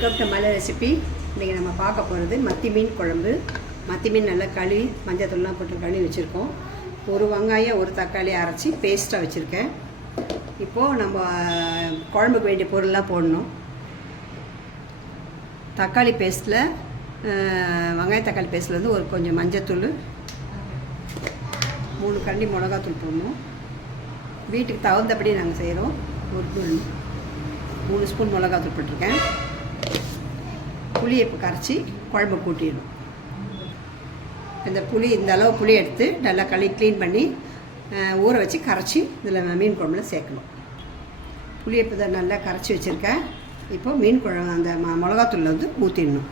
Welcome to மலை recipe. இன்றைக்கி நம்ம பார்க்க போகிறது மத்தி மீன் குழம்பு. மத்தி மீன் நல்லா கழுவி மஞ்சத்தூள்லாம் போட்டு கழுவி வச்சுருக்கோம். ஒரு வெங்காயம் ஒரு தக்காளி அரைச்சி பேஸ்ட்டாக வச்சுருக்கேன். இப்போது நம்ம குழம்புக்கு வேண்டிய பொருள்லாம் போடணும். தக்காளி பேஸ்ட்டில் வெங்காய தக்காளி பேஸ்ட்டில் வந்து ஒரு கொஞ்சம் மஞ்சத்தூள், 3 கரண்டி மிளகாத்தூள் போடணும். வீட்டுக்கு தகுந்தபடி நாங்கள் செய்கிறோம். ஒரு 3 ஸ்பூன் மிளகாத்தூள் போட்டிருக்கேன். புளியை இப்போ கரைச்சி குழம்பு கூட்டிடணும். இந்த அளவு புளி எடுத்து நல்லா க்ளீன் பண்ணி ஊற வச்சு கரைச்சி இதில் மீன் குழம்புல சேர்க்கணும். புளியை இப்போ தான் நல்லா கரைச்சி வச்சுருக்கேன். இப்போ மீன் குழம்பு அந்த மிளகாத்தூளில் வந்து ஊற்றிடணும்.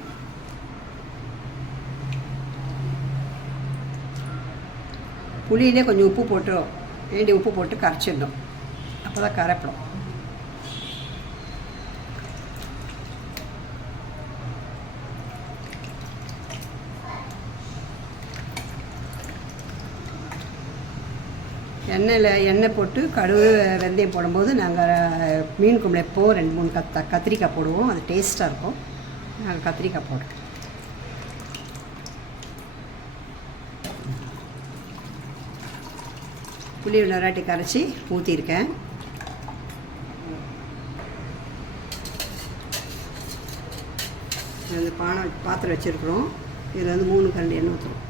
புளியிலே கொஞ்சம் உப்பு போட்டுரும், வேண்டி உப்பு போட்டு கரைச்சிடணும். அப்போ தான் கரைப்படும். எண்ணெய் போட்டு கடுகு வெந்தயம் போடும்போது நாங்கள் மீன் குழம்புல எப்போது 2-3 கத்திரிக்காய் போடுவோம். அது டேஸ்ட்டாக இருக்கும். நாங்கள் கத்திரிக்காய் போடுறோம். புளி நராட்டி கரைச்சி ஊற்றிருக்கேன். அந்த பாத்திரம் வச்சுருக்குறோம். இதில் வந்து 3 கரண்டி எண்ணெய் ஊற்றுறோம்.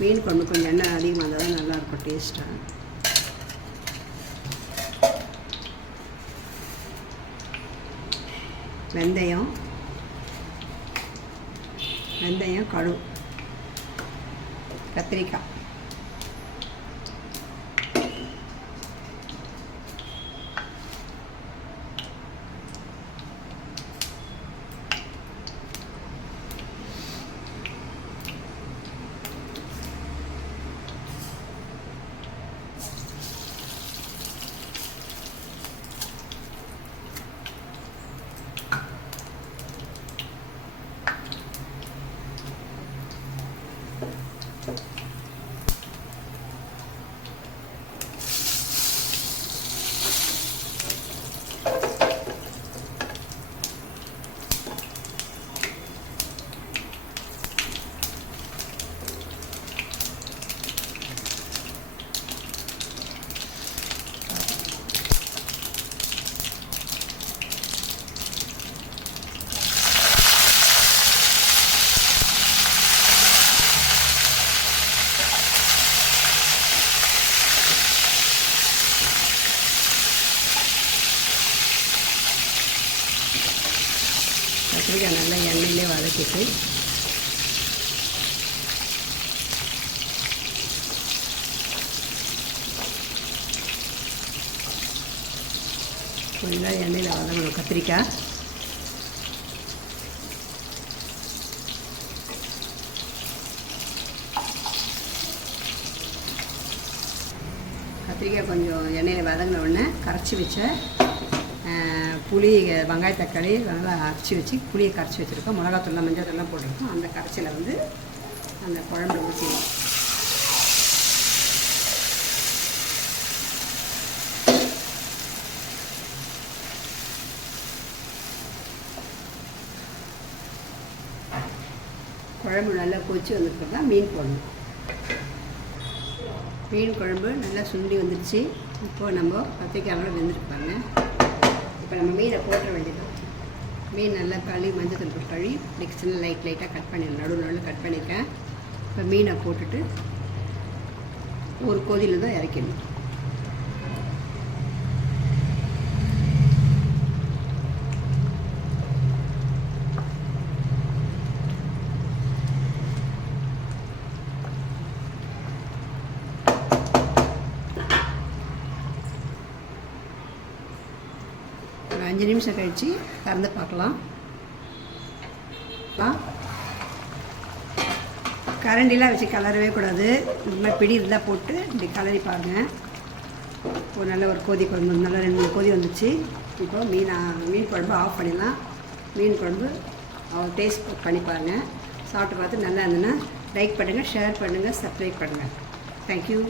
மீன் குழம்பு கொஞ்சம் எண்ணெய் அதிகமாக இருந்தால் தான் நல்லாயிருக்கும் டேஸ்ட்டாக. வெந்தயம், கடுகு, கத்திரிக்காய், கத்திரிக்காய் நல்லா எண்ணெயிலே வதக்கிட்டு கொஞ்சம் எண்ணெயில் வதங்கணும். கத்திரிக்காய் கொஞ்சம் எண்ணெயில் வதங்கின உடனே கரைச்சி வச்ச புளி, வெங்காய தக்காளி நல்லா அரைச்சி வச்சு புளியை கரைச்சி வச்சுருக்கோம். மிளகாத்தூள்லாம் மஞ்சத்தூள்லாம் போட்டிருக்கோம். அந்த கரைச்சியில் வந்து அந்த குழம்புல ஊற்றிடுவோம். குழம்பு நல்லா கொதிச்சு வந்துருக்கோம் தான் மீன் போடணும். மீன் குழம்பு நல்லா சுண்டி வந்துடுச்சு. இப்போது நம்ம கத்திரிக்காய் வெந்திருப்பாங்க. இப்போ நம்ம மீனை போட்டுற வேண்டியது. மீன் நல்லா கழுவி மஞ்சள் போட்டு கழுவி நெக்ஸ்ட் லைட்டாக கட் பண்ணிடணும். நடுவில் கட் பண்ணியிருக்கேன். இப்போ மீனை போட்டுட்டு ஒரு கொதியில் தான் இறக்கணும். ஒரு 5 நிமிஷம் கழித்து திறந்து பார்க்கலாம். கரண்டிலாம் வச்சு கலரவே கூடாது. இந்த மாதிரி பிடி இருந்தால் போட்டு இப்படி கலரி பாருங்கள். ஒரு நல்ல ஒரு கொதி குழம்பு நல்லா 2-3 கொதி வந்துச்சு. இப்போ மீன் குழம்பு ஆஃப் பண்ணிடலாம். மீன் குழம்பு டேஸ்ட் பண்ணி பாருங்கள். சாப்பிட்டு பார்த்து நல்லா இருந்ததுன்னா லைக் பண்ணுங்கள், ஷேர் பண்ணுங்கள், சப்ஸ்கிரைப் பண்ணுங்கள். தேங்க்யூ.